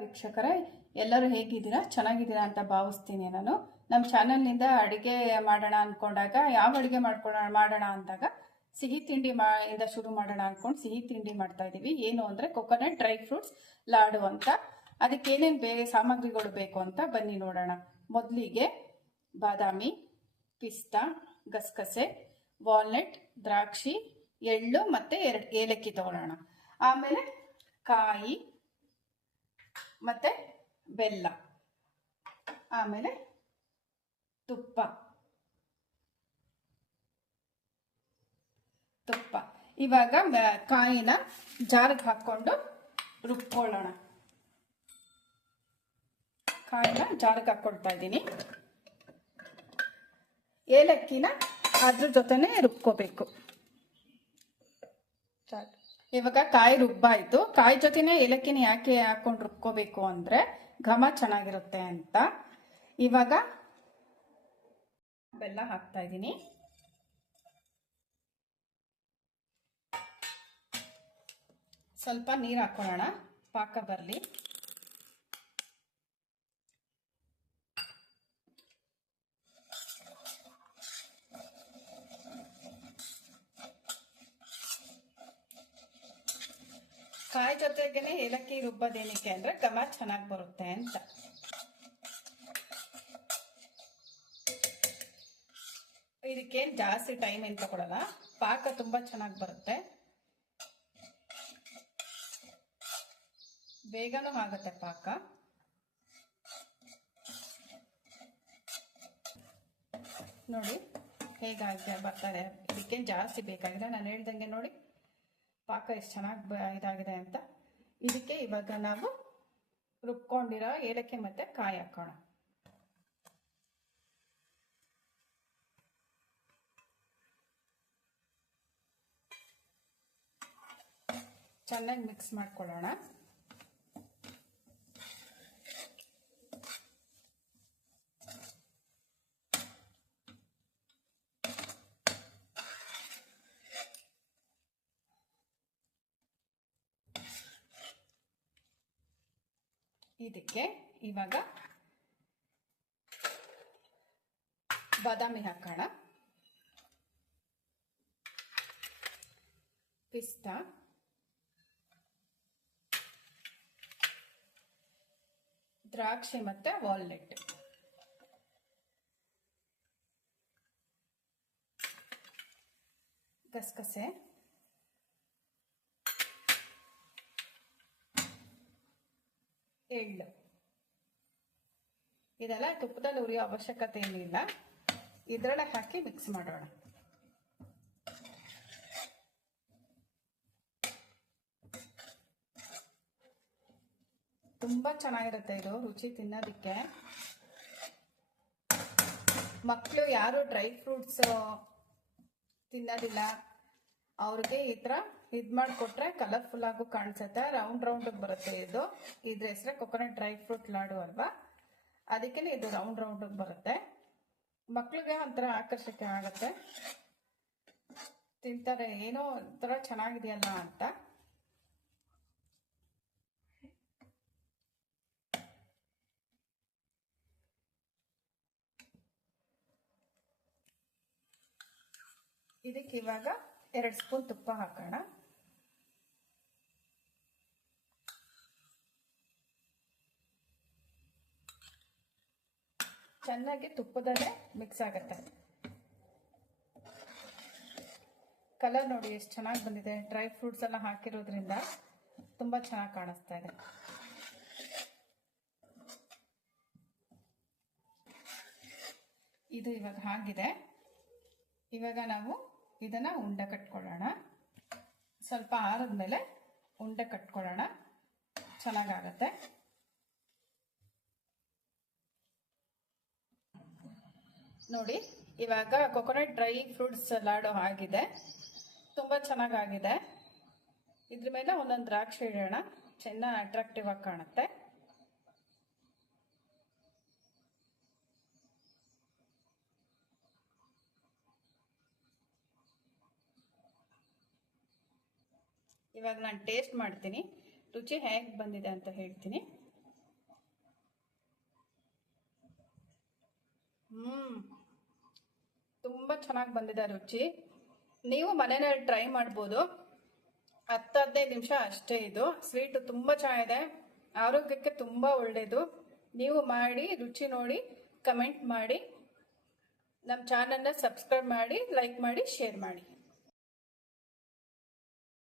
ವೀಕ್ಷಕರೇ, ಎಲ್ಲರೂ ಹೇಗಿದ್ದೀರಾ? ಚೆನ್ನಾಗಿದ್ದೀರಾ ಅಂತ ಭಾವಿಸ್ತೀನಿ. ನಾನು ನಮ್ಮ ಚಾನಲ್ನಿಂದ ಅಡುಗೆ ಮಾಡೋಣ ಅಂದ್ಕೊಂಡಾಗ ಯಾವ ಅಡುಗೆ ಮಾಡೋಣ ಅಂದಾಗ ಸಿಹಿ ತಿಂಡಿ ಇಂದ ಶುರು ಮಾಡೋಣ ಅಂದ್ಕೊಂಡು ಸಿಹಿ ತಿಂಡಿ ಮಾಡ್ತಾ ಇದ್ದೀವಿ. ಏನು ಅಂದರೆ ಕೊಕೊನಟ್ ಡ್ರೈ ಫ್ರೂಟ್ಸ್ ಲಾಡು ಅಂತ. ಅದಕ್ಕೆ ಏನೇನು ಬೇರೆ ಸಾಮಗ್ರಿಗಳು ಬೇಕು ಅಂತ ಬನ್ನಿ ನೋಡೋಣ. ಮೊದಲಿಗೆ ಬಾದಾಮಿ, ಪಿಸ್ತಾ, ಗಸಗಸೆ, ವಾಲ್ನಟ್, ದ್ರಾಕ್ಷಿ, ಎಳ್ಳು ಮತ್ತು 2 ಏಲಕ್ಕಿ ತಗೊಳ್ಳೋಣ. ಆಮೇಲೆ ಕಾಯಿ ಮತ್ತೆ ಬೆಲ್ಲ, ಆಮೇಲೆ ತುಪ್ಪ. ಇವಾಗ ಕಾಯಿನ ಜಾರಿಗೆ ಹಾಕೊಂಡು ರುಬ್ಕೊಳ್ಳೋಣ. ಕಾಯಿನ ಜಾರಿಗೆ ಹಾಕೊಳ್ತಾ ಇದ್ದೀನಿ. ಏಲಕ್ಕಿನ ಅದ್ರ ಜೊತೆನೆ ರುಬ್ಕೋಬೇಕು. ಇವಾಗ ಕಾಯಿ ರುಬ್ಬಾಯ್ತು. ಕಾಯಿ ಜೊತೆನೆ ಏಲಕ್ಕಿನ ಯಾಕೆ ಹಾಕೊಂಡು ರುಬ್ಕೋಬೇಕು ಅಂದ್ರೆ ಘಮ ಚೆನ್ನಾಗಿರುತ್ತೆ ಅಂತ. ಇವಾಗ ಬೆಲ್ಲ ಹಾಕ್ತಾ ಇದ್ದೀನಿ. ಸ್ವಲ್ಪ ನೀರು ಹಾಕೊಳ್ಳೋಣ, ಪಾಕ ಬರಲಿ. ಕಾಯಿ ಜೊತೆಗೇನೆ ಏಲಕ್ಕಿ ರುಬ್ಬೋದೇನಕ್ಕೆ ಅಂದ್ರೆ ಘಮ ಚೆನ್ನಾಗಿ ಬರುತ್ತೆ ಅಂತ. ಇದಕ್ಕೇನು ಜಾಸ್ತಿ ಟೈಮ್ ಏನು ತಗೊಳ್ಳಲ್ಲ, ಪಾಕ ತುಂಬಾ ಚೆನ್ನಾಗಿ ಬರುತ್ತೆ, ಬೇಗನೂ ಆಗುತ್ತೆ ಪಾಕ. ನೋಡಿ ಹೇಗಾಗಿದೆ ಬರ್ತಾರೆ. ಇದಕ್ಕೇನು ಜಾಸ್ತಿ ಬೇಕಾಗಿದೆ, ನಾನು ಹೇಳ್ದಂಗೆ ನೋಡಿ ಪಾಕ ಎಷ್ಟು ಚೆನ್ನಾಗಿ ಇದಾಗಿದೆ ಅಂತ. ಇದಕ್ಕೆ ಇವಾಗ ನಾವು ರುಬ್ಕೊಂಡಿರೋ ಏಲಕ್ಕಿ ಮತ್ತೆ ಕಾಯಿ ಹಾಕೋಣ. ಚೆನ್ನಾಗಿ ಮಿಕ್ಸ್ ಮಾಡ್ಕೊಳ್ಳೋಣ. ಇದಕ್ಕೆ ಇವಾಗ ಬಾದಾಮಿ ಹಾಕೋಣ, ಪಿಸ್ತಾ, ದ್ರಾಕ್ಷಿ ಮತ್ತೆ ವಾಲ್ನಟ್, ಗಸಗಸೆ, ಎಳ್ಳು. ಇದೆಲ್ಲ ತುಪ್ಪದಲ್ಲಿ ಉರಿಯೋ ಅವಶ್ಯಕತೆ ಏನಿಲ್ಲ, ಇದರೊಳಗೆ ಹಾಕಿ ಮಿಕ್ಸ್ ಮಾಡೋಣ. ತುಂಬಾ ಚೆನ್ನಾಗಿರುತ್ತೆ ಇದು ರುಚಿ ತಿನ್ನೋದಕ್ಕೆ. ಮಕ್ಕಳು ಯಾರು ಡ್ರೈ ಫ್ರೂಟ್ಸ್ ತಿನ್ನೋದಿಲ್ಲ ಅವ್ರಿಗೆ ಈ ಥರ ಇದು ಮಾಡಿಕೊಟ್ರೆ ಕಲರ್ಫುಲ್ ಆಗು ಕಾಣಿಸುತ್ತೆ, ರೌಂಡ್ ರೌಂಡ್ ಬರುತ್ತೆ. ಇದ್ರ ಹೆಸರೇ ಕೊಕೊನಟ್ ಡ್ರೈ ಫ್ರೂಟ್ ಲಾಡು ಅಲ್ವಾ, ಅದಕ್ಕೆ ಇದು ರೌಂಡ್ ರೌಂಡ್ ಬರುತ್ತೆ. ಮಕ್ಳಿಗೆ ಒಂಥರ ಆಕರ್ಷಕ ಆಗುತ್ತೆ, ತಿಂತಾರೆ, ಏನೋ ಒಂಥರ ಚೆನ್ನಾಗಿದೆಯಲ್ಲ ಅಂತ. ಇದಕ್ಕೆ ಇವಾಗ 2 ಸ್ಪೂನ್ ತುಪ್ಪ ಹಾಕೋಣ. ಚೆನ್ನಾಗಿ ತುಪ್ಪದಲ್ಲೇ ಮಿಕ್ಸ್ ಆಗುತ್ತೆ. ಕಲರ್ ನೋಡಿ ಎಷ್ಟು ಚೆನ್ನಾಗಿ ಬಂದಿದೆ, ಡ್ರೈ ಫ್ರೂಟ್ಸ್ ಎಲ್ಲ ಹಾಕಿರೋದ್ರಿಂದ ತುಂಬಾ ಚೆನ್ನಾಗಿ ಕಾಣಿಸ್ತಾ ಇದೆ. ಇದು ಇವಾಗ ಆಗಿದೆ. ಇವಾಗ ನಾವು ಇದನ್ನ ಉಂಡೆ ಕಟ್ಕೊಳ್ಳೋಣ. ಸ್ವಲ್ಪ ಆರಿದ್ಮೇಲೆ ಉಂಡೆ ಕಟ್ಕೊಳ್ಳೋಣ, ಚೆನ್ನಾಗಾಗತ್ತೆ. ನೋಡಿ ಇವಾಗ ಕೊಕೊನಟ್ ಡ್ರೈ ಫ್ರೂಟ್ಸ್ ಲಾಡು ಆಗಿದೆ, ತುಂಬಾ ಚೆನ್ನಾಗಾಗಿದೆ. ಇದ್ರ ಮೇಲೆ ಒಂದೊಂದು ದ್ರಾಕ್ಷಿ ಇಡೋಣ, ಚೆನ್ನಾಗಿ ಅಟ್ರಾಕ್ಟಿವ್ ಆಗಿ ಕಾಣುತ್ತೆ. ಇವಾಗ ನಾನು ಟೇಸ್ಟ್ ಮಾಡ್ತೀನಿ, ರುಚಿ ಹೇಗೆ ಬಂದಿದೆ ಅಂತ ಹೇಳ್ತೀನಿ. ತುಂಬ ಚೆನ್ನಾಗಿ ಬಂದಿದೆ ರುಚಿ. ನೀವು ಮನೆಯಲ್ಲಿ ಟ್ರೈ ಮಾಡ್ಬೋದು. 10-15 ನಿಮಿಷ ಅಷ್ಟೇ. ಇದು ಸ್ವೀಟ್ ತುಂಬ ಚೆನ್ನಾಗಿದೆ, ಆರೋಗ್ಯಕ್ಕೆ ತುಂಬ ಒಳ್ಳೆಯದು. ನೀವು ಮಾಡಿ ರುಚಿ ನೋಡಿ ಕಮೆಂಟ್ ಮಾಡಿ, ನಮ್ಮ ಚಾನಲ್ನ ಸಬ್ಸ್ಕ್ರೈಬ್ ಮಾಡಿ, ಲೈಕ್ ಮಾಡಿ, ಶೇರ್ ಮಾಡಿ.